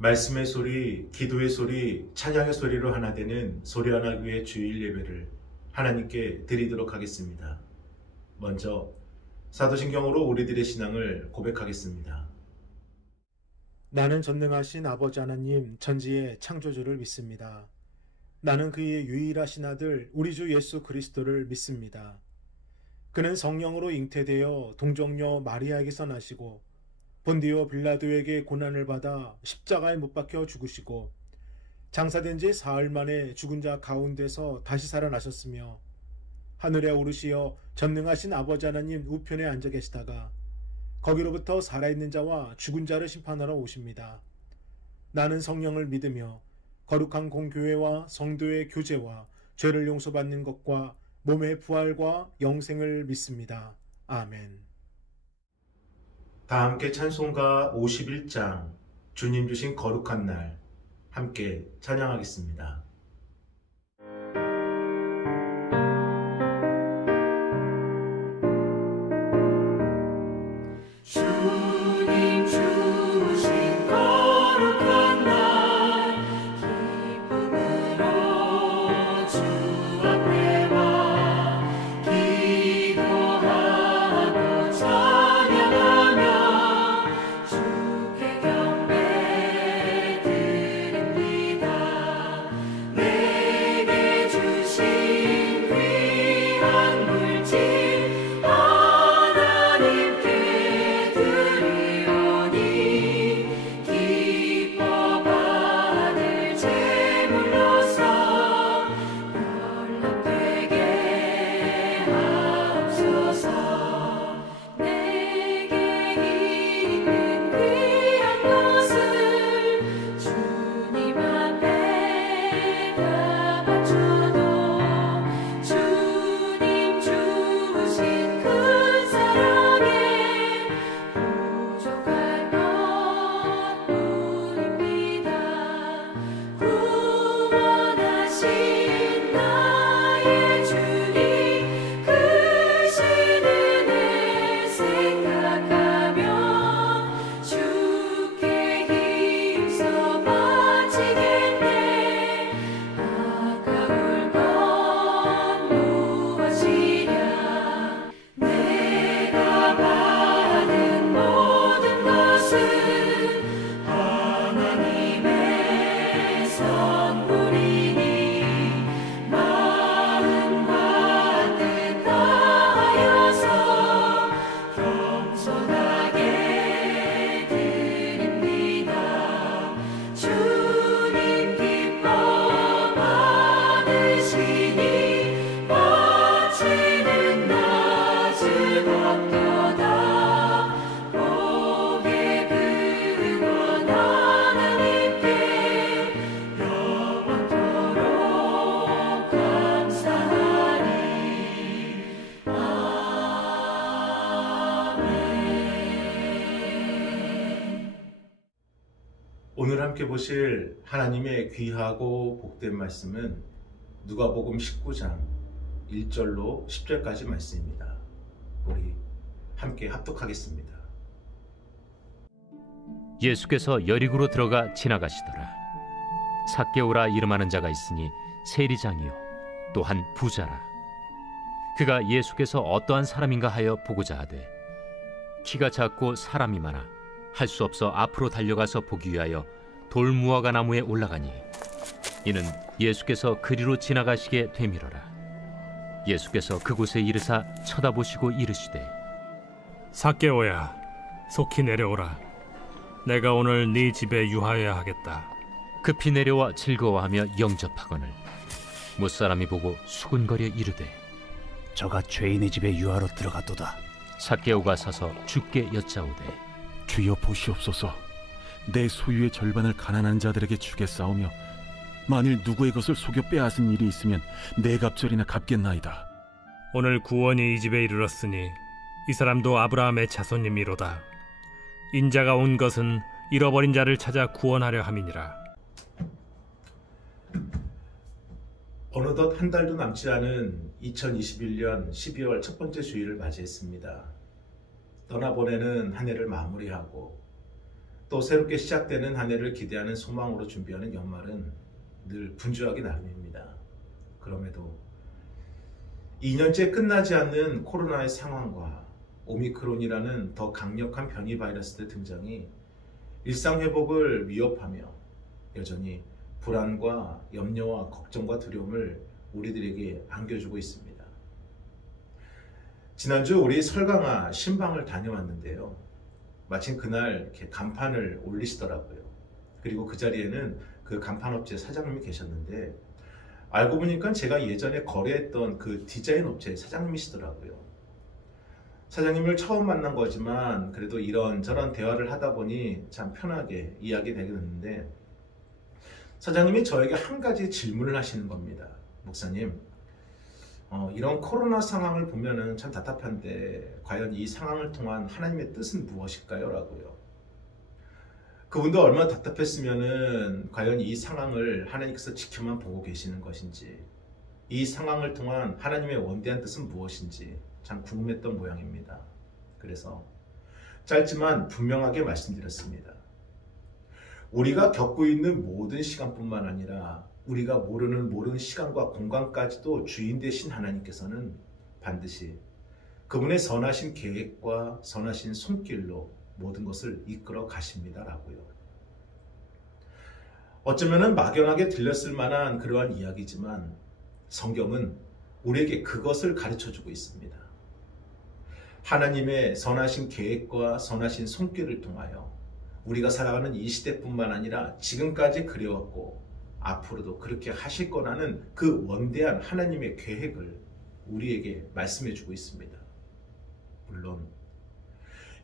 말씀의 소리, 기도의 소리, 찬양의 소리로 하나 되는 소리하나교회 주일 예배를 하나님께 드리도록 하겠습니다. 먼저 사도신경으로 우리들의 신앙을 고백하겠습니다. 나는 전능하신 아버지 하나님 전지의 창조주를 믿습니다. 나는 그의 유일하신 아들 우리 주 예수 그리스도를 믿습니다. 그는 성령으로 잉태되어 동정녀 마리아에게서 나시고 본디오 빌라도에게 고난을 받아 십자가에 못 박혀 죽으시고 장사된 지 사흘 만에 죽은 자 가운데서 다시 살아나셨으며 하늘에 오르시어 전능하신 아버지 하나님 우편에 앉아 계시다가 거기로부터 살아있는 자와 죽은 자를 심판하러 오십니다. 나는 성령을 믿으며 거룩한 공교회와 성도의 교제와 죄를 용서받는 것과 몸의 부활과 영생을 믿습니다. 아멘. 다 함께 찬송가 51장 주님 주신 거룩한 날 함께 찬양하겠습니다. 오늘 함께 보실 하나님의 귀하고 복된 말씀은 누가복음 19장 1절로 10절까지 말씀입니다. 우리 함께 합독하겠습니다. 예수께서 여리고로 들어가 지나가시더라. 삭개오라 이름하는 자가 있으니 세리장이요 또한 부자라. 그가 예수께서 어떠한 사람인가 하여 보고자 하되 키가 작고 사람이 많아 할 수 없어 앞으로 달려가서 보기 위하여 돌무화과 나무에 올라가니 이는 예수께서 그리로 지나가시게 되밀어라. 예수께서 그곳에 이르사 쳐다보시고 이르시되 삭개오야 속히 내려오라. 내가 오늘 네 집에 유하여야 하겠다. 급히 내려와 즐거워하며 영접하거늘 못사람이 보고 수군거려 이르되 저가 죄인의 집에 유하러 들어갔도다. 삭개오가 서서 주께 여짜오되 주여 보시옵소서. 내 소유의 절반을 가난한 자들에게 주겠사오며 만일 누구의 것을 속여 빼앗은 일이 있으면 네 갑절이나 갚겠나이다. 오늘 구원이 이 집에 이르렀으니 이 사람도 아브라함의 자손님이로다. 인자가 온 것은 잃어버린 자를 찾아 구원하려 함이니라. 어느덧 한 달도 남지 않은 2021년 12월 첫 번째 주일을 맞이했습니다. 떠나보내는 한 해를 마무리하고 또 새롭게 시작되는 한 해를 기대하는 소망으로 준비하는 연말은 늘 분주하기 나름입니다. 그럼에도 2년째 끝나지 않는 코로나의 상황과 오미크론이라는 더 강력한 변이 바이러스의 등장이 일상 회복을 위협하며 여전히 불안과 염려와 걱정과 두려움을 우리들에게 안겨주고 있습니다. 지난주 우리 설강화 신방을 다녀왔는데요. 마침 그날 이렇게 간판을 올리시더라고요. 그리고 그 자리에는 그 간판업체 사장님이 계셨는데 알고 보니까 제가 예전에 거래했던 그 디자인 업체 사장님이시더라고요. 사장님을 처음 만난 거지만 그래도 이런저런 대화를 하다 보니 참 편하게 이야기 되게 됐는데 사장님이 저에게 한 가지 질문을 하시는 겁니다. 목사님, 이런 코로나 상황을 보면은 참 답답한데 과연 이 상황을 통한 하나님의 뜻은 무엇일까요? 라고요. 그분도 얼마나 답답했으면은 과연 이 상황을 하나님께서 지켜만 보고 계시는 것인지, 이 상황을 통한 하나님의 원대한 뜻은 무엇인지 참 궁금했던 모양입니다. 그래서 짧지만 분명하게 말씀드렸습니다. 우리가 겪고 있는 모든 시간뿐만 아니라 우리가 모르는 시간과 공간까지도 주인 되신 하나님께서는 반드시 그분의 선하신 계획과 선하신 손길로 모든 것을 이끌어 가십니다. 라고요. 어쩌면 막연하게 들렸을 만한 그러한 이야기지만 성경은 우리에게 그것을 가르쳐주고 있습니다. 하나님의 선하신 계획과 선하신 손길을 통하여 우리가 살아가는 이 시대뿐만 아니라 지금까지 그래왔고 앞으로도 그렇게 하실 거라는 그 원대한 하나님의 계획을 우리에게 말씀해주고 있습니다. 물론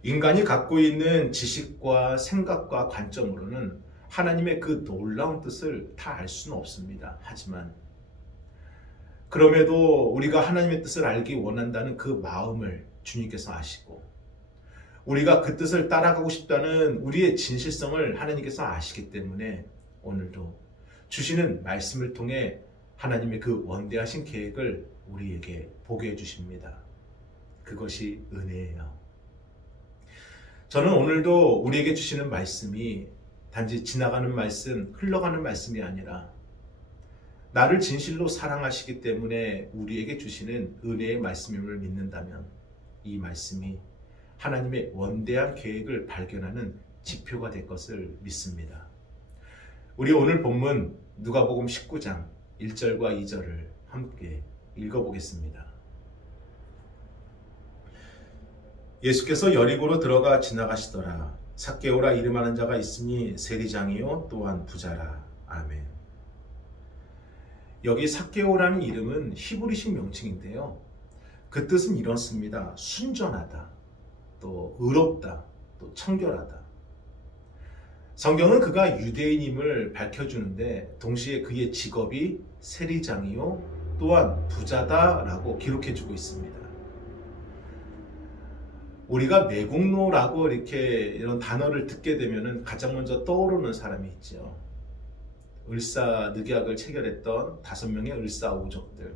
인간이 갖고 있는 지식과 생각과 관점으로는 하나님의 그 놀라운 뜻을 다 알 수는 없습니다. 하지만 그럼에도 우리가 하나님의 뜻을 알기 원한다는 그 마음을 주님께서 아시고 우리가 그 뜻을 따라가고 싶다는 우리의 진실성을 하나님께서 아시기 때문에 오늘도 주시는 말씀을 통해 하나님의 그 원대하신 계획을 우리에게 보게 해주십니다. 그것이 은혜예요. 저는 오늘도 우리에게 주시는 말씀이 단지 지나가는 말씀, 흘러가는 말씀이 아니라 나를 진실로 사랑하시기 때문에 우리에게 주시는 은혜의 말씀임을 믿는다면 이 말씀이 하나님의 원대한 계획을 발견하는 지표가 될 것을 믿습니다. 우리 오늘 본문 누가복음 19장 1절과 2절을 함께 읽어보겠습니다. 예수께서 여리고로 들어가 지나가시더라. 삭개오라 이름하는 자가 있으니 세리장이요 또한 부자라. 아멘. 여기 삭개오라는 이름은 히브리식 명칭인데요. 그 뜻은 이렇습니다. 순전하다, 또 의롭다, 또 청결하다. 성경은 그가 유대인임을 밝혀주는데 동시에 그의 직업이 세리장이요 또한 부자다라고 기록해주고 있습니다. 우리가 매국노라고 이런 단어를 듣게 되면 가장 먼저 떠오르는 사람이 있죠. 을사늑약을 체결했던 5명의 을사오족들.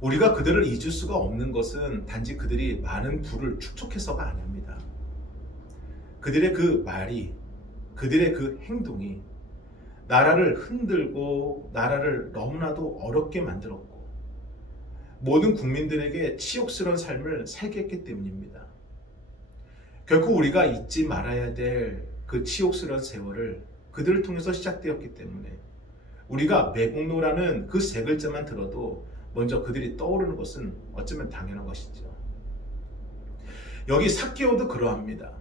우리가 그들을 잊을 수가 없는 것은 단지 그들이 많은 부를 축적해서가 아닙니다. 그들의 그 말이, 그들의 그 행동이 나라를 흔들고 나라를 너무나도 어렵게 만들었고 모든 국민들에게 치욕스러운 삶을 살게 했기 때문입니다. 결코 우리가 잊지 말아야 될 그 치욕스러운 세월을 그들을 통해서 시작되었기 때문에 우리가 매국노라는 그 세 글자만 들어도 먼저 그들이 떠오르는 것은 어쩌면 당연한 것이죠. 여기 삭개오도 그러합니다.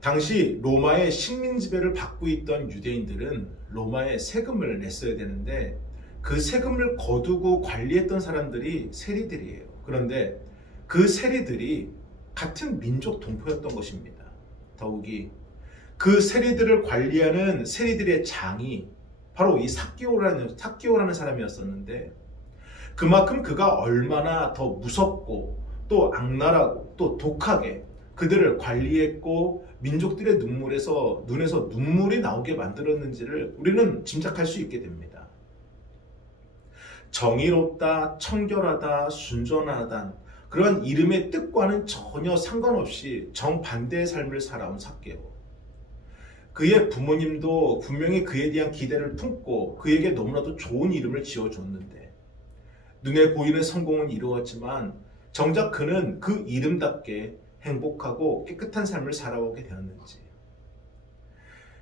당시 로마의 식민 지배를 받고 있던 유대인들은 로마에 세금을 냈어야 되는데 그 세금을 거두고 관리했던 사람들이 세리들이에요. 그런데 그 세리들이 같은 민족 동포였던 것입니다. 더욱이 그 세리들을 관리하는 세리들의 장이 바로 이 삭개오라는 사람이었었는데 그만큼 그가 얼마나 더 무섭고 또 악랄하고 또 독하게 그들을 관리했고 민족들의 눈에서 눈물이 나오게 만들었는지를 우리는 짐작할 수 있게 됩니다. 정의롭다, 청결하다, 순전하다, 그런 이름의 뜻과는 전혀 상관없이 정반대의 삶을 살아온 삭개오. 그의 부모님도 분명히 그에 대한 기대를 품고 그에게 너무나도 좋은 이름을 지어줬는데 눈에 보이는 성공은 이루었지만 정작 그는 그 이름답게 행복하고 깨끗한 삶을 살아오게 되었는지,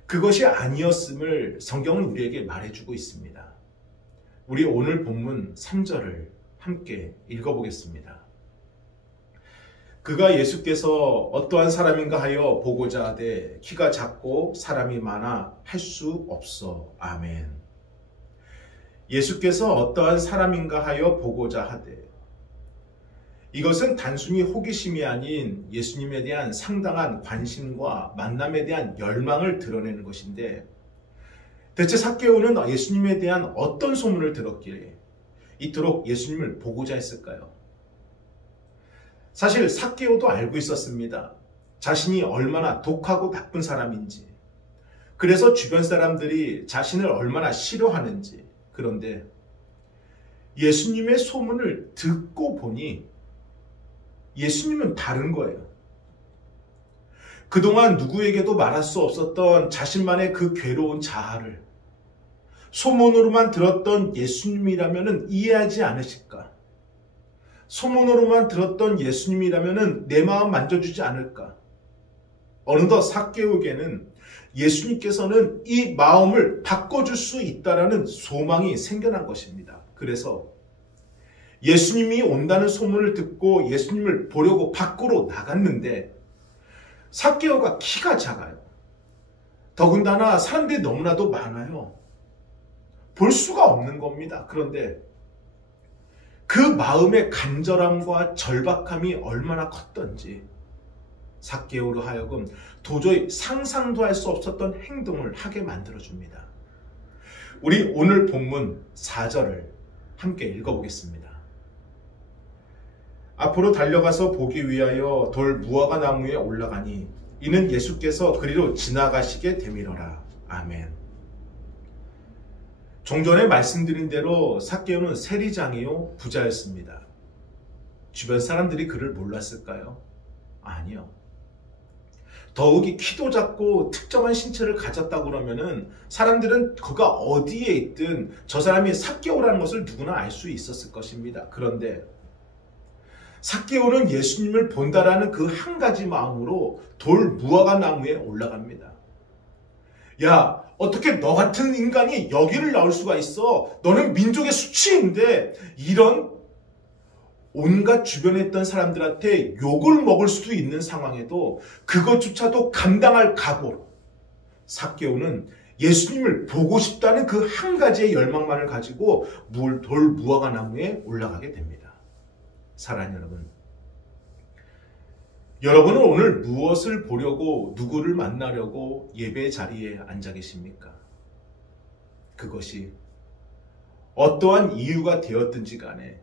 그것이 아니었음을 성경은 우리에게 말해주고 있습니다. 우리 오늘 본문 3절을 함께 읽어보겠습니다. 그가 예수께서 어떠한 사람인가 하여 보고자 하되 키가 작고 사람이 많아 할 수 없어. 아멘. 예수께서 어떠한 사람인가 하여 보고자 하되, 이것은 단순히 호기심이 아닌 예수님에 대한 상당한 관심과 만남에 대한 열망을 드러내는 것인데, 대체 삭개오는 예수님에 대한 어떤 소문을 들었기에 이토록 예수님을 보고자 했을까요? 사실 삭개오도 알고 있었습니다. 자신이 얼마나 독하고 나쁜 사람인지, 그래서 주변 사람들이 자신을 얼마나 싫어하는지. 그런데 예수님의 소문을 듣고 보니 예수님은 다른 거예요. 그동안 누구에게도 말할 수 없었던 자신만의 그 괴로운 자아를 소문으로만 들었던 예수님이라면 이해하지 않으실까? 소문으로만 들었던 예수님이라면 내 마음 만져주지 않을까? 어느덧 삭개오에게는 예수님께서는 이 마음을 바꿔줄 수 있다라는 소망이 생겨난 것입니다. 그래서 예수님이 온다는 소문을 듣고 예수님을 보려고 밖으로 나갔는데 삭개오가 키가 작아요. 더군다나 사람들이 너무나도 많아요. 볼 수가 없는 겁니다. 그런데 그 마음의 간절함과 절박함이 얼마나 컸던지 삭개오로 하여금 도저히 상상도 할 수 없었던 행동을 하게 만들어줍니다. 우리 오늘 본문 4절을 함께 읽어보겠습니다. 앞으로 달려가서 보기 위하여 돌 무화과 나무에 올라가니 이는 예수께서 그리로 지나가시게 되밀어라. 아멘. 종전에 말씀드린 대로 삭개오는 세리장이요 부자였습니다. 주변 사람들이 그를 몰랐을까요? 아니요. 더욱이 키도 작고 특정한 신체를 가졌다고 그러면은 사람들은 그가 어디에 있든 저 사람이 삭개오라는 것을 누구나 알 수 있었을 것입니다. 그런데 삭개오는 예수님을 본다라는 그 한 가지 마음으로 돌 무화과 나무에 올라갑니다. 야, 어떻게 너 같은 인간이 여기를 나올 수가 있어? 너는 민족의 수치인데. 이런 온갖 주변에 있던 사람들한테 욕을 먹을 수도 있는 상황에도 그것조차도 감당할 각오로 삭개오는 예수님을 보고 싶다는 그 한 가지의 열망만을 가지고 돌 무화과 나무에 올라가게 됩니다. 사랑하는 여러분, 여러분은 오늘 무엇을 보려고, 누구를 만나려고 예배 자리에 앉아 계십니까? 그것이 어떠한 이유가 되었든지 간에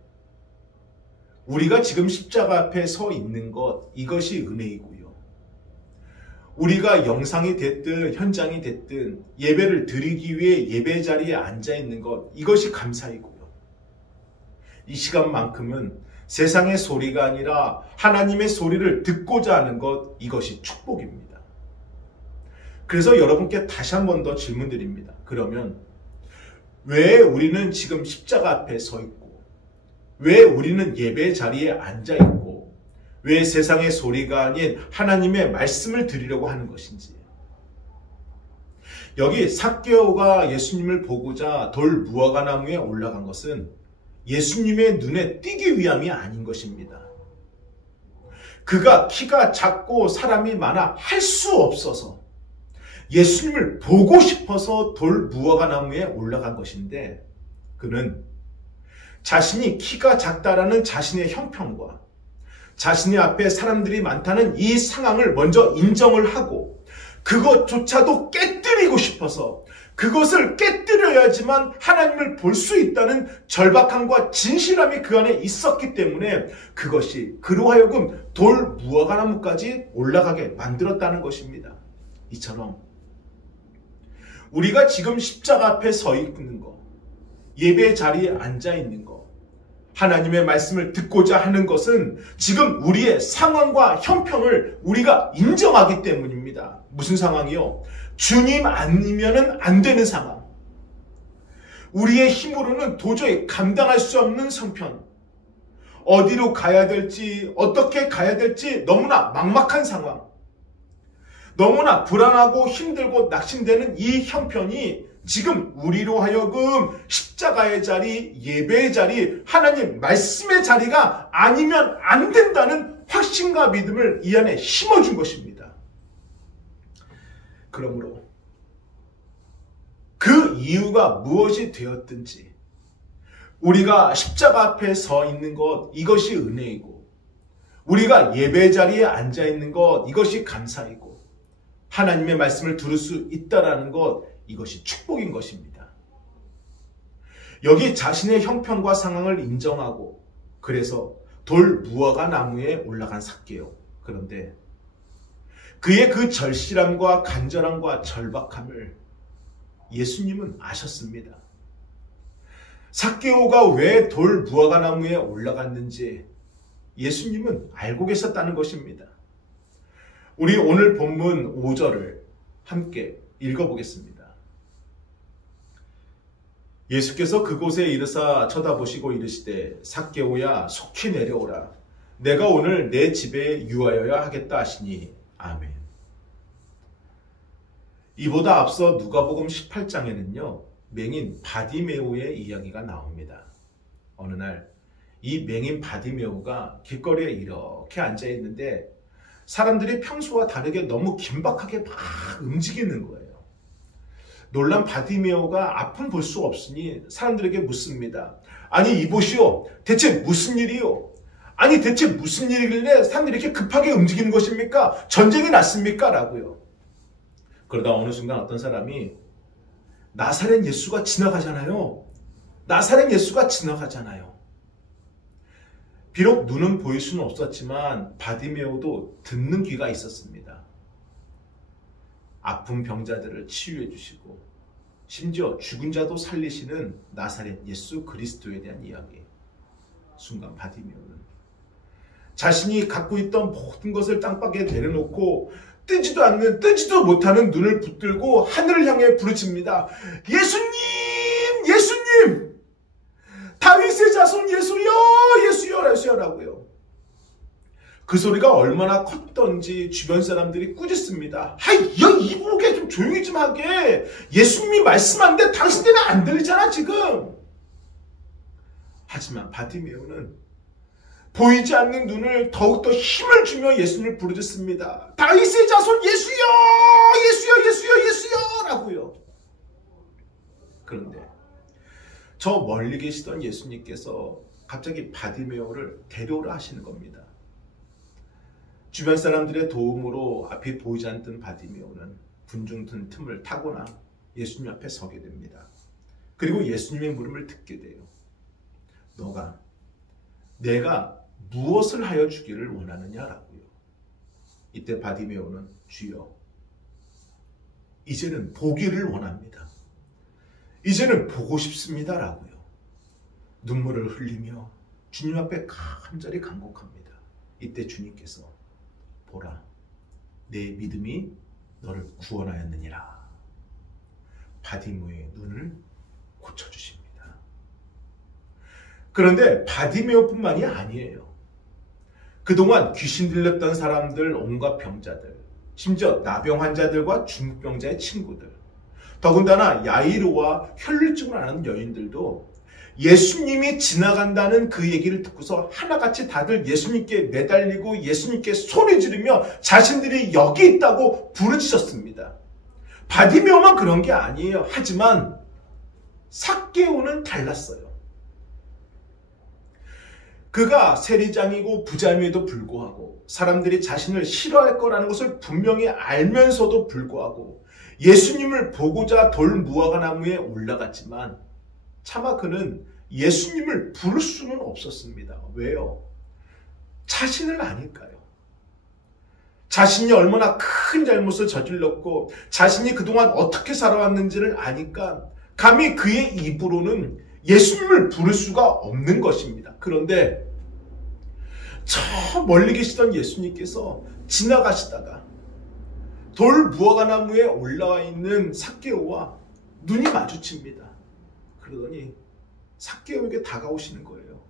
우리가 지금 십자가 앞에 서 있는 것, 이것이 은혜이고요. 우리가 영상이 됐든 현장이 됐든 예배를 드리기 위해 예배 자리에 앉아 있는 것, 이것이 감사이고요. 이 시간만큼은 세상의 소리가 아니라 하나님의 소리를 듣고자 하는 것, 이것이 축복입니다. 그래서 여러분께 다시 한 번 더 질문드립니다. 그러면 왜 우리는 지금 십자가 앞에 서 있고, 왜 우리는 예배 자리에 앉아 있고, 왜 세상의 소리가 아닌 하나님의 말씀을 드리려고 하는 것인지. 여기 삭개오가 예수님을 보고자 돌 무화과 나무에 올라간 것은 예수님의 눈에 띄기 위함이 아닌 것입니다. 그가 키가 작고 사람이 많아 할 수 없어서 예수님을 보고 싶어서 돌 무화과 나무에 올라간 것인데, 그는 자신이 키가 작다라는 자신의 형편과 자신의 앞에 사람들이 많다는 이 상황을 먼저 인정을 하고 그것조차도 깨뜨리고 싶어서, 그것을 깨뜨려야지만 하나님을 볼 수 있다는 절박함과 진실함이 그 안에 있었기 때문에 그것이 그로 하여금 돌 무화과 나무까지 올라가게 만들었다는 것입니다. 이처럼 우리가 지금 십자가 앞에 서 있는 것, 예배 자리에 앉아 있는 것, 하나님의 말씀을 듣고자 하는 것은 지금 우리의 상황과 형편을 우리가 인정하기 때문입니다. 무슨 상황이요? 주님 아니면은 안 되는 상황. 우리의 힘으로는 도저히 감당할 수 없는 형편. 어디로 가야 될지, 어떻게 가야 될지 너무나 막막한 상황. 너무나 불안하고 힘들고 낙심되는 이 형편이 지금 우리로 하여금 십자가의 자리, 예배의 자리, 하나님 말씀의 자리가 아니면 안 된다는 확신과 믿음을 이 안에 심어준 것입니다. 그러므로 그 이유가 무엇이 되었든지 우리가 십자가 앞에 서 있는 것, 이것이 은혜이고, 우리가 예배 자리에 앉아 있는 것, 이것이 감사이고, 하나님의 말씀을 들을 수 있다라는 것, 이것이 축복인 것입니다. 여기 자신의 형편과 상황을 인정하고, 그래서 돌 무화과 나무에 올라간 삭개오. 그런데 그의 그 절실함과 간절함과 절박함을 예수님은 아셨습니다. 삭개오가 왜 돌 무화과 나무에 올라갔는지 예수님은 알고 계셨다는 것입니다. 우리 오늘 본문 5절을 함께 읽어보겠습니다. 예수께서 그곳에 이르사 쳐다보시고 이르시되 삭개오야 속히 내려오라. 내가 오늘 내 집에 유하여야 하겠다 하시니 아멘. 이보다 앞서 누가복음 18장에는요. 맹인 바디메오의 이야기가 나옵니다. 어느 날 이 맹인 바디메오가 길거리에 이렇게 앉아 있는데 사람들이 평소와 다르게 너무 긴박하게 막 움직이는 거예요. 놀란 바디메오가 앞은 볼 수 없으니 사람들에게 묻습니다. 아니 이보시오, 대체 무슨 일이요? 아니 대체 무슨 일이길래 사람들이 이렇게 급하게 움직이는 것입니까? 전쟁이 났습니까? 라고요. 그러다 어느 순간 어떤 사람이 나사렛 예수가 지나가잖아요. 나사렛 예수가 지나가잖아요. 비록 눈은 보일 수는 없었지만 바디메오도 듣는 귀가 있었습니다. 아픈 병자들을 치유해 주시고 심지어 죽은 자도 살리시는 나사렛 예수 그리스도에 대한 이야기. 순간 바디메오는 자신이 갖고 있던 모든 것을 땅바닥에 내려놓고 뜨지도 못하는 눈을 붙들고 하늘을 향해 부르짖습니다. 예수님! 예수님! 다윗의 자손 예수여! 예수여! 예수여라고요. 그 소리가 얼마나 컸던지 주변 사람들이 꾸짖습니다. 이보게 좀 조용히 좀 하게. 예수님이 말씀하는데 당신 때문에 안 들리잖아 지금. 하지만 바디메오는 보이지 않는 눈을 더욱더 힘을 주며 예수님을 부르짖습니다. 다윗의 자손 예수여! 예수여! 예수여! 예수여! 라고요. 그런데 저 멀리 계시던 예수님께서 갑자기 바디메오를 데려오라 하시는 겁니다. 주변 사람들의 도움으로 앞이 보이지 않던 바디메오는 분중 든 틈을 타고나 예수님 앞에 서게 됩니다. 그리고 예수님의 물음을 듣게 돼요. 내가 무엇을 하여 주기를 원하느냐라고요. 이때 바디메오는 주여, 이제는 보기를 원합니다. 이제는 보고 싶습니다라고요. 눈물을 흘리며 주님 앞에 간절히 간곡합니다. 이때 주님께서 보라, 내 믿음이 너를 구원하였느니라. 바디메오의 눈을 고쳐주십니다. 그런데 바디메오뿐만이 아니에요. 그동안 귀신 들렸던 사람들, 온갖 병자들, 심지어 나병 환자들과 중병자의 친구들, 더군다나 야이로와 혈류증을 앓는 여인들도 예수님이 지나간다는 그 얘기를 듣고서 하나같이 다들 예수님께 매달리고 예수님께 소리 지르며 자신들이 여기 있다고 부르짖었습니다. 바디메오만 그런 게 아니에요. 하지만 삭개오는 달랐어요. 그가 세리장이고 부자임에도 불구하고 사람들이 자신을 싫어할 거라는 것을 분명히 알면서도 불구하고 예수님을 보고자 돌 무화과 나무에 올라갔지만 차마 그는 예수님을 부를 수는 없었습니다. 왜요? 자신을 아니까요. 자신이 얼마나 큰 잘못을 저질렀고 자신이 그동안 어떻게 살아왔는지를 아니까 감히 그의 입으로는 예수님을 부를 수가 없는 것입니다. 그런데 저 멀리 계시던 예수님께서 지나가시다가 돌 무화과나무에 올라와 있는 삭개오와 눈이 마주칩니다. 그러더니 삭개오에게 다가오시는 거예요.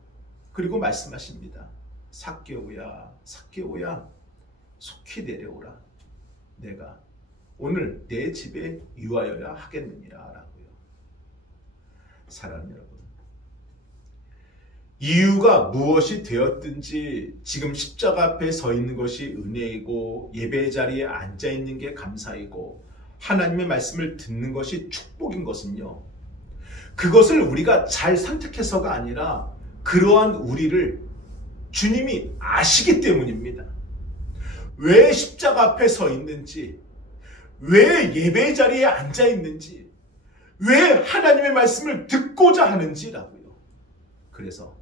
그리고 말씀하십니다. 삭개오야, 삭개오야, 속히 내려오라. 내가 오늘 내 집에 유하여야 하겠느니라 라고요. 사랑하는 여러분, 이유가 무엇이 되었든지 지금 십자가 앞에 서 있는 것이 은혜이고 예배 자리에 앉아 있는 게 감사이고 하나님의 말씀을 듣는 것이 축복인 것은요, 그것을 우리가 잘 선택해서가 아니라 그러한 우리를 주님이 아시기 때문입니다. 왜 십자가 앞에 서 있는지, 왜 예배 자리에 앉아 있는지, 왜 하나님의 말씀을 듣고자 하는지라고요. 그래서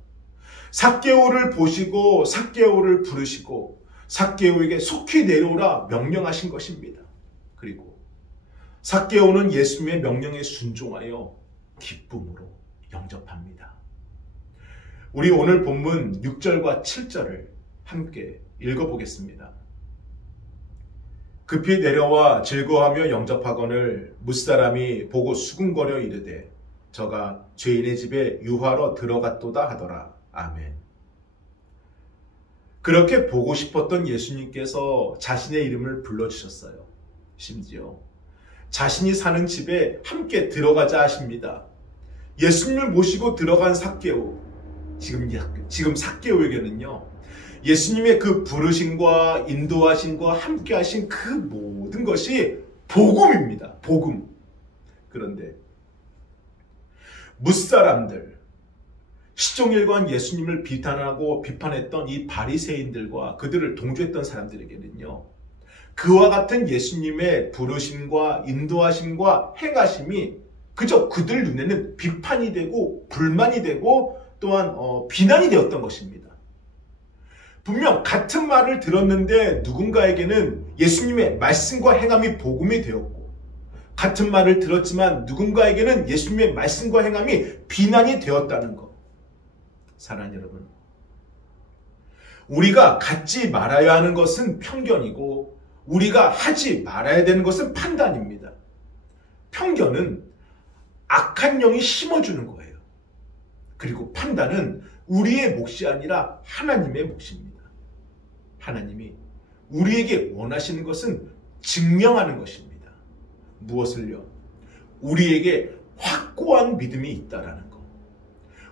삭개오를 보시고 삭개오를 부르시고 삭개오에게 속히 내려오라 명령하신 것입니다. 그리고 삭개오는 예수님의 명령에 순종하여 기쁨으로 영접합니다. 우리 오늘 본문 6절과 7절을 함께 읽어보겠습니다. 급히 내려와 즐거워하며 영접하거늘 무사람이 보고 수군거려 이르되 저가 죄인의 집에 유하러 들어갔도다 하더라. 아멘. 그렇게 보고 싶었던 예수님께서 자신의 이름을 불러주셨어요. 심지어 자신이 사는 집에 함께 들어가자 하십니다. 예수님을 모시고 들어간 삭개오, 지금 삭개오에게는요, 예수님의 그 부르심과 인도하심과 함께 하신 그 모든 것이 복음입니다. 복음. 그런데 무사람들, 시종일관 예수님을 비탄하고 비판했던 이 바리새인들과 그들을 동조했던 사람들에게는요, 그와 같은 예수님의 부르심과 인도하심과 행하심이 그저 그들 눈에는 비판이 되고 불만이 되고 또한 비난이 되었던 것입니다. 분명 같은 말을 들었는데 누군가에게는 예수님의 말씀과 행함이 복음이 되었고, 같은 말을 들었지만 누군가에게는 예수님의 말씀과 행함이 비난이 되었다는 것. 사랑하는 여러분, 우리가 갖지 말아야 하는 것은 편견이고 우리가 하지 말아야 되는 것은 판단입니다. 편견은 악한 영이 심어주는 거예요. 그리고 판단은 우리의 몫이 아니라 하나님의 몫입니다. 하나님이 우리에게 원하시는 것은 증명하는 것입니다. 무엇을요? 우리에게 확고한 믿음이 있다라는 것.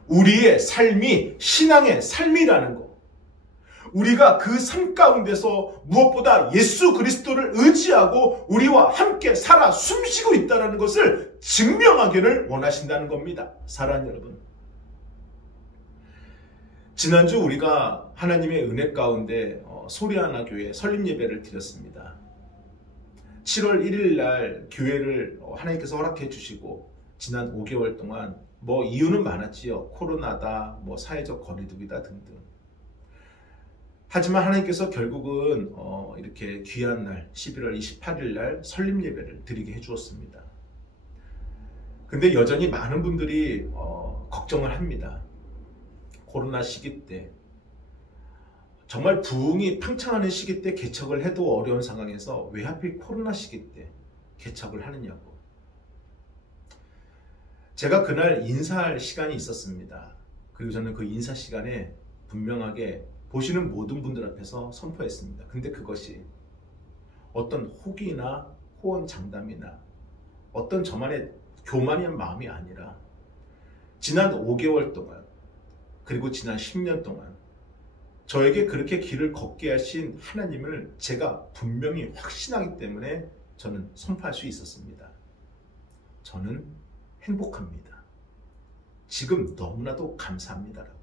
우리의 삶이 신앙의 삶이라는 것. 우리가 그 삶 가운데서 무엇보다 예수 그리스도를 의지하고 우리와 함께 살아 숨쉬고 있다는 것을 증명하기를 원하신다는 겁니다. 사랑하는 여러분, 지난주 우리가 하나님의 은혜 가운데 소리하나 교회 설립 예배를 드렸습니다. 7월 1일 날 교회를 하나님께서 허락해 주시고 지난 5개월 동안 이유는 많았지요. 코로나다, 사회적 거리두기다 등등. 하지만 하나님께서 결국은 이렇게 귀한 날 11월 28일 날 설립 예배를 드리게 해주었습니다. 근데 여전히 많은 분들이 걱정을 합니다. 코로나 시기 때, 정말 부흥이 팽창하는 시기 때 개척을 해도 어려운 상황에서 왜 하필 코로나 시기 때 개척을 하느냐고. 제가 그날 인사할 시간이 있었습니다. 그리고 저는 그 인사 시간에 분명하게 보시는 모든 분들 앞에서 선포했습니다. 근데 그것이 어떤 호기나 호언장담이나 어떤 저만의 교만한 마음이 아니라 지난 5개월 동안 그리고 지난 10년 동안 저에게 그렇게 길을 걷게 하신 하나님을 제가 분명히 확신하기 때문에 저는 선포할 수 있었습니다. 저는 행복합니다. 지금 너무나도 감사합니다라고요.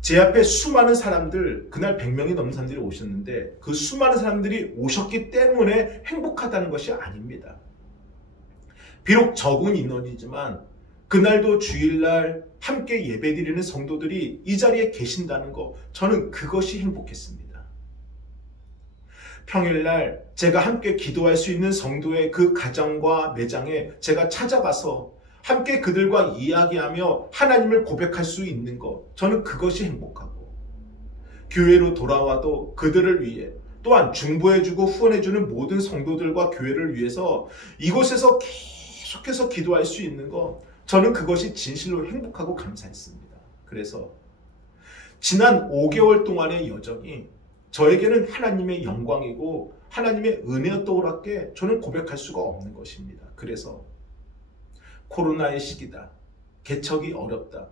제 앞에 수많은 사람들, 그날 100명이 넘는 사람들이 오셨는데 그 수많은 사람들이 오셨기 때문에 행복하다는 것이 아닙니다. 비록 적은 인원이지만 그날도 주일날 함께 예배드리는 성도들이 이 자리에 계신다는 것, 저는 그것이 행복했습니다. 평일날 제가 함께 기도할 수 있는 성도의 그 가정과 매장에 제가 찾아가서 함께 그들과 이야기하며 하나님을 고백할 수 있는 것, 저는 그것이 행복하고, 교회로 돌아와도 그들을 위해, 또한 중보해주고 후원해주는 모든 성도들과 교회를 위해서 이곳에서 계속해서 기도할 수 있는 것, 저는 그것이 진실로 행복하고 감사했습니다. 그래서 지난 5개월 동안의 여정이 저에게는 하나님의 영광이고 하나님의 은혜였더라께 저는 고백할 수가 없는 것입니다. 그래서 코로나의 시기다, 개척이 어렵다,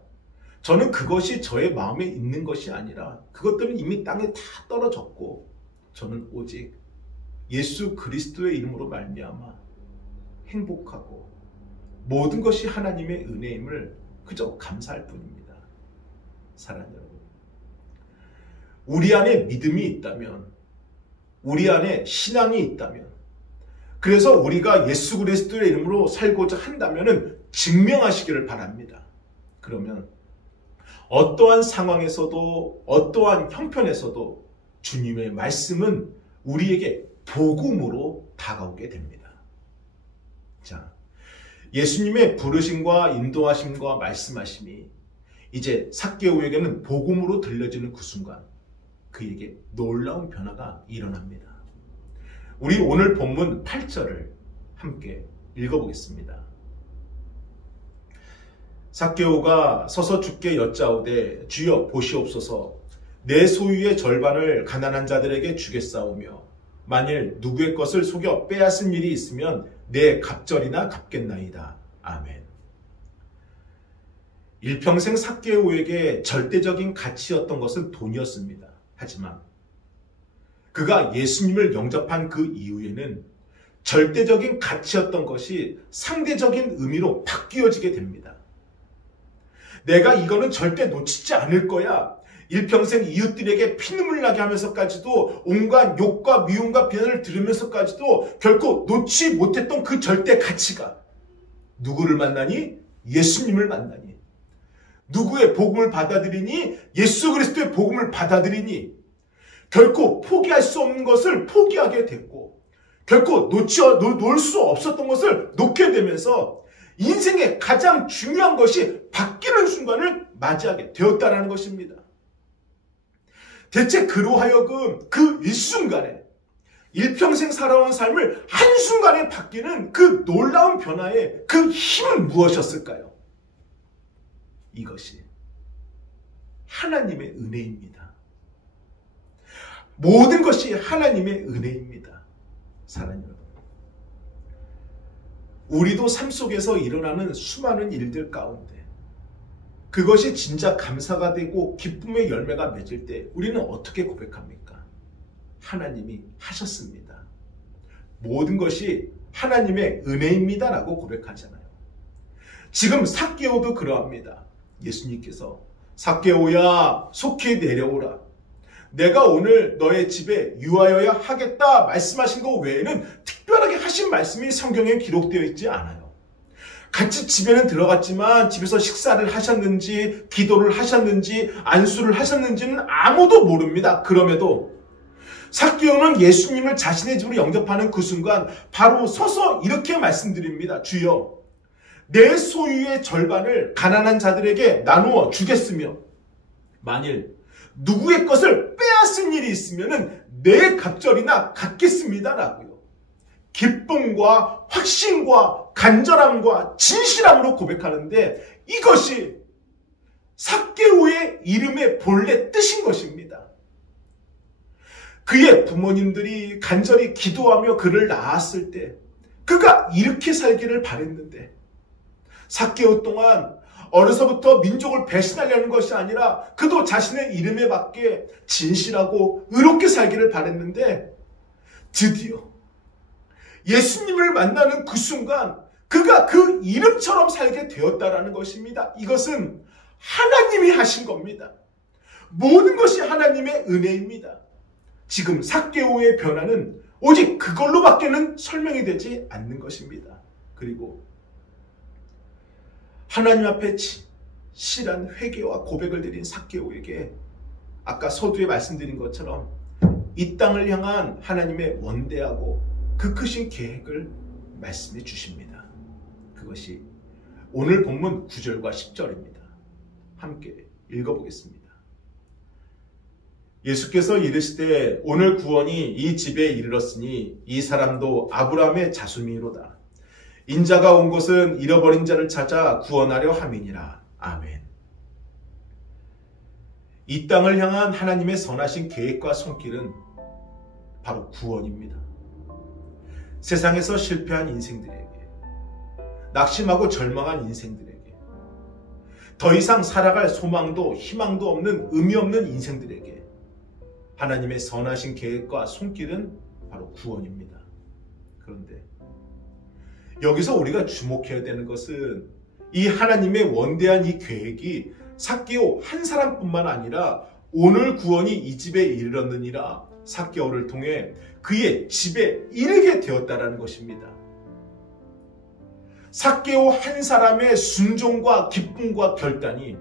저는 그것이 저의 마음에 있는 것이 아니라 그것들은 이미 땅에 다 떨어졌고, 저는 오직 예수 그리스도의 이름으로 말미암아 행복하고 모든 것이 하나님의 은혜임을 그저 감사할 뿐입니다. 사랑하는 여러분, 우리 안에 믿음이 있다면, 우리 안에 신앙이 있다면, 그래서 우리가 예수 그리스도의 이름으로 살고자 한다면 증명하시기를 바랍니다. 그러면 어떠한 상황에서도 어떠한 형편에서도 주님의 말씀은 우리에게 복음으로 다가오게 됩니다. 자, 예수님의 부르심과 인도하심과 말씀하심이 이제 삭개오에게는 복음으로 들려지는 그 순간 그에게 놀라운 변화가 일어납니다. 우리 오늘 본문 8절을 함께 읽어보겠습니다. 삭개오가 서서 주께 여짜오되 주여 보시옵소서, 내 소유의 절반을 가난한 자들에게 주겠사오며 만일 누구의 것을 속여 빼앗은 일이 있으면 내 갑절이나 갚겠나이다. 아멘. 일평생 삭개오에게 절대적인 가치였던 것은 돈이었습니다. 하지만 그가 예수님을 영접한 그 이후에는 절대적인 가치였던 것이 상대적인 의미로 바뀌어지게 됩니다. 내가 이거는 절대 놓치지 않을 거야. 일평생 이웃들에게 피눈물 나게 하면서까지도 온갖 욕과 미움과 비난을 들으면서까지도 결코 놓지 못했던 그 절대 가치가 누구를 만나니? 예수님을 만나니. 누구의 복음을 받아들이니? 예수 그리스도의 복음을 받아들이니. 결코 포기할 수 없는 것을 포기하게 됐고, 결코 놓을 수 없었던 것을 놓게 되면서 인생의 가장 중요한 것이 바뀌는 순간을 맞이하게 되었다는 것입니다. 대체 그로 하여금 그 일순간에, 일평생 살아온 삶을 한순간에 바뀌는 그 놀라운 변화의 그 힘은 무엇이었을까요? 이것이 하나님의 은혜입니다. 모든 것이 하나님의 은혜입니다. 사랑하는 여러분, 우리도 삶 속에서 일어나는 수많은 일들 가운데 그것이 진짜 감사가 되고 기쁨의 열매가 맺을 때 우리는 어떻게 고백합니까? 하나님이 하셨습니다. 모든 것이 하나님의 은혜입니다 라고 고백하잖아요. 지금 삭개오도 그러합니다. 예수님께서 삭개오야 속히 내려오라, 내가 오늘 너의 집에 유하여야 하겠다 말씀하신 것 외에는 특별하게 하신 말씀이 성경에 기록되어 있지 않아요. 같이 집에는 들어갔지만 집에서 식사를 하셨는지, 기도를 하셨는지, 안수를 하셨는지는 아무도 모릅니다. 그럼에도 삭개오는 예수님을 자신의 집으로 영접하는 그 순간 바로 서서 이렇게 말씀드립니다. 주여, 내 소유의 절반을 가난한 자들에게 나누어 주겠으며 만일 누구의 것을 빼앗은 일이 있으면 내 갑절이나 갚겠습니다 라고요. 기쁨과 확신과 간절함과 진실함으로 고백하는데 이것이 삭개오의 이름의 본래 뜻인 것입니다. 그의 부모님들이 간절히 기도하며 그를 낳았을 때 그가 이렇게 살기를 바랬는데, 삭개오 또한 어려서부터 민족을 배신하려는 것이 아니라 그도 자신의 이름에 맞게 진실하고 의롭게 살기를 바랬는데, 드디어 예수님을 만나는 그 순간 그가 그 이름처럼 살게 되었다라는 것입니다. 이것은 하나님이 하신 겁니다. 모든 것이 하나님의 은혜입니다. 지금 삭개오의 변화는 오직 그걸로밖에는 설명이 되지 않는 것입니다. 그리고 하나님 앞에 진실한 회개와 고백을 드린 삭개오에게 아까 서두에 말씀드린 것처럼 이 땅을 향한 하나님의 원대하고 그 크신 계획을 말씀해 주십니다. 그것이 오늘 본문 9절과 10절입니다. 함께 읽어보겠습니다. 예수께서 이르시되 오늘 구원이 이 집에 이르렀으니 이 사람도 아브라함의 자손이로다. 인자가 온 것은 잃어버린 자를 찾아 구원하려 함이니라. 아멘. 이 땅을 향한 하나님의 선하신 계획과 손길은 바로 구원입니다. 세상에서 실패한 인생들에게, 낙심하고 절망한 인생들에게, 더 이상 살아갈 소망도 희망도 없는 의미 없는 인생들에게 하나님의 선하신 계획과 손길은 바로 구원입니다. 그런데 여기서 우리가 주목해야 되는 것은 이 하나님의 원대한 이 계획이 삭개오 한 사람뿐만 아니라 오늘 구원이 이 집에 이르렀느니라 삭개오를 통해 그의 집에 이르게 되었다라는 것입니다. 삭개오 한 사람의 순종과 기쁨과 결단이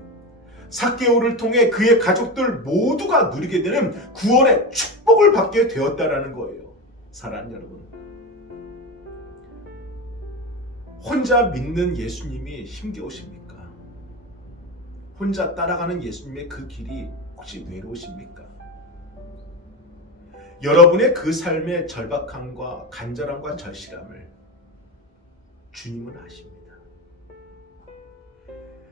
삭개오를 통해 그의 가족들 모두가 누리게 되는 구원의 축복을 받게 되었다라는 거예요. 사랑하는 여러분, 혼자 믿는 예수님이 힘겨우십니까? 혼자 따라가는 예수님의 그 길이 혹시 외로우십니까? 여러분의 그 삶의 절박함과 간절함과 절실함을 주님은 아십니다.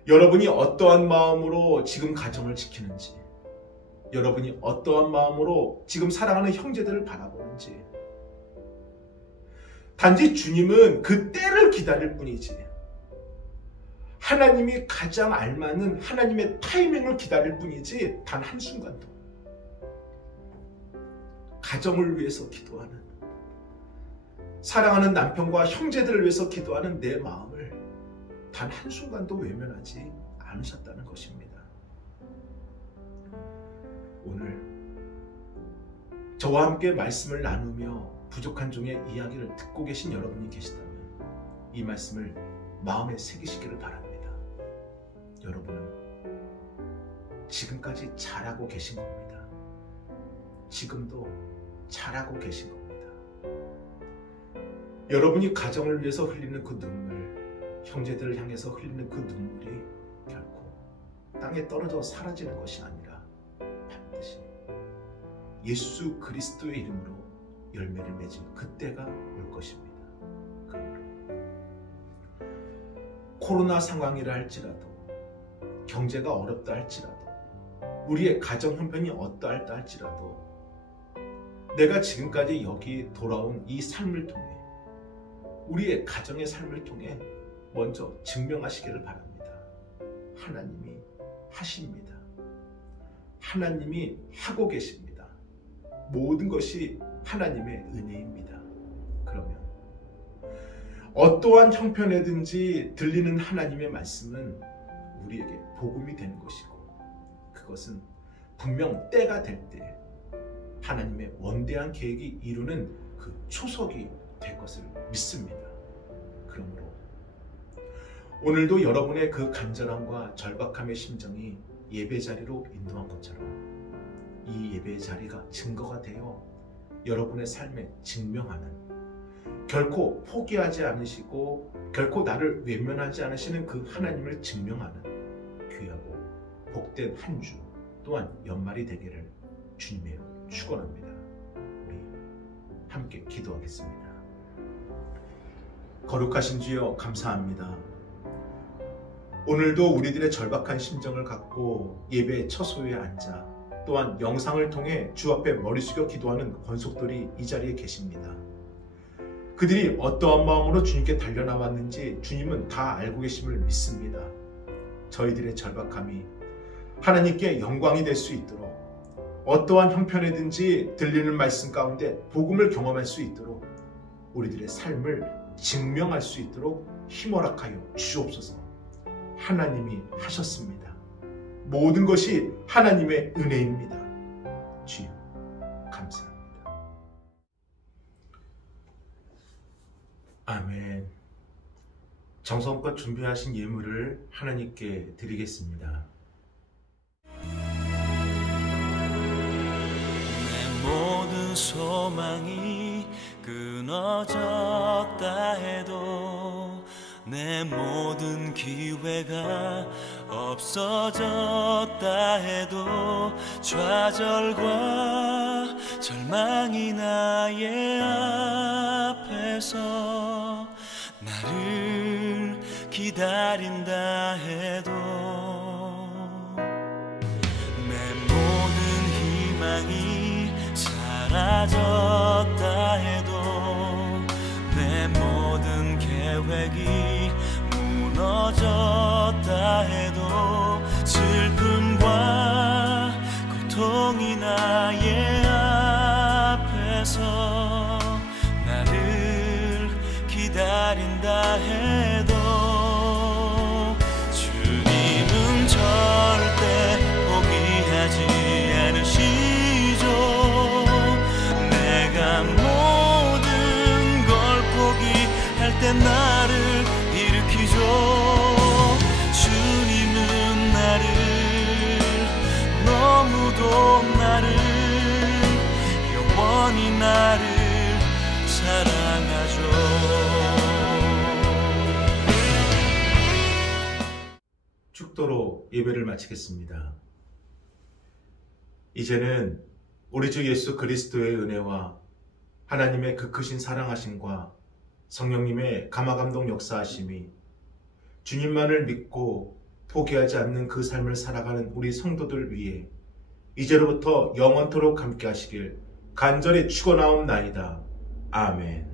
여러분이 어떠한 마음으로 지금 가정을 지키는지, 여러분이 어떠한 마음으로 지금 사랑하는 형제들을 바라보는지, 단지 주님은 그 때를 기다릴 뿐이지 하나님이 가장 알맞는 하나님의 타이밍을 기다릴 뿐이지 단 한순간도 가정을 위해서 기도하는, 사랑하는 남편과 형제들을 위해서 기도하는 내 마음을 단 한순간도 외면하지 않으셨다는 것입니다. 오늘 저와 함께 말씀을 나누며 부족한 종의 이야기를 듣고 계신 여러분이 계시다면 이 말씀을 마음에 새기시기를 바랍니다. 여러분은 지금까지 잘하고 계신 겁니다. 지금도 잘하고 계신 겁니다. 여러분이 가정을 위해서 흘리는 그 눈물, 형제들을 향해서 흘리는 그 눈물이 결코 땅에 떨어져 사라지는 것이 아니라 반드시 예수 그리스도의 이름으로 열매를 맺은 그때가 올 것입니다. 그러므로 코로나 상황이라 할지라도, 경제가 어렵다 할지라도, 우리의 가정 형편이 어떠할다 할지라도 내가 지금까지 여기 돌아온 이 삶을 통해, 우리의 가정의 삶을 통해 먼저 증명하시기를 바랍니다. 하나님이 하십니다. 하나님이 하고 계십니다. 모든 것이 하나님의 은혜입니다. 그러면 어떠한 형편에든지 들리는 하나님의 말씀은 우리에게 복음이 되는 것이고, 그것은 분명 때가 될 때 하나님의 원대한 계획이 이루는 그 초석이 될 것을 믿습니다. 그러므로 오늘도 여러분의 그 간절함과 절박함의 심정이 예배 자리로 인도한 것처럼 이 예배 자리가 증거가 되어 여러분의 삶에 증명하는, 결코 포기하지 않으시고 결코 나를 외면하지 않으시는 그 하나님을 증명하는 귀하고 복된 한 주 또한 연말이 되기를 주님의 축원합니다. 우리 함께 기도하겠습니다. 거룩하신 주여, 감사합니다. 오늘도 우리들의 절박한 심정을 갖고 예배의 처소에 앉아 또한 영상을 통해 주 앞에 머리 숙여 기도하는 권속들이 이 자리에 계십니다. 그들이 어떠한 마음으로 주님께 달려나왔는지 주님은 다 알고 계심을 믿습니다. 저희들의 절박함이 하나님께 영광이 될 수 있도록, 어떠한 형편이든지 들리는 말씀 가운데 복음을 경험할 수 있도록, 우리들의 삶을 증명할 수 있도록 힘허락하여 주옵소서. 하나님이 하셨습니다. 모든 것이 하나님의 은혜입니다. 주여, 감사합니다. 아멘. 정성껏 준비하신 예물을 하나님께 드리겠습니다. 내 모든 소망이 끊어졌다 해도 내 모든 기회가 없어졌다 해도 좌절과 절망이 나의 앞에서 나를 기다린다 해도 내 모든 희망이 사라졌다 해도 내 모든 계획이 무너졌다 해도 슬픔과 고통이 나의 앞에서 나를 기다린다 해도 주님은 절대 포기하지 않으시죠. 내가 모든 걸 포기할 때 나를 일으키죠. 주님은 나를 너무도 나를 영원히 나를 사랑하죠. 축도로 예배를 마치겠습니다. 이제는 우리 주 예수 그리스도의 은혜와 하나님의 그 크신 사랑하심과 성령님의 감화감동 역사하심이 주님만을 믿고 포기하지 않는 그 삶을 살아가는 우리 성도들 위해 이제로부터 영원토록 함께 하시길 간절히 축원하옵나이다. 아멘.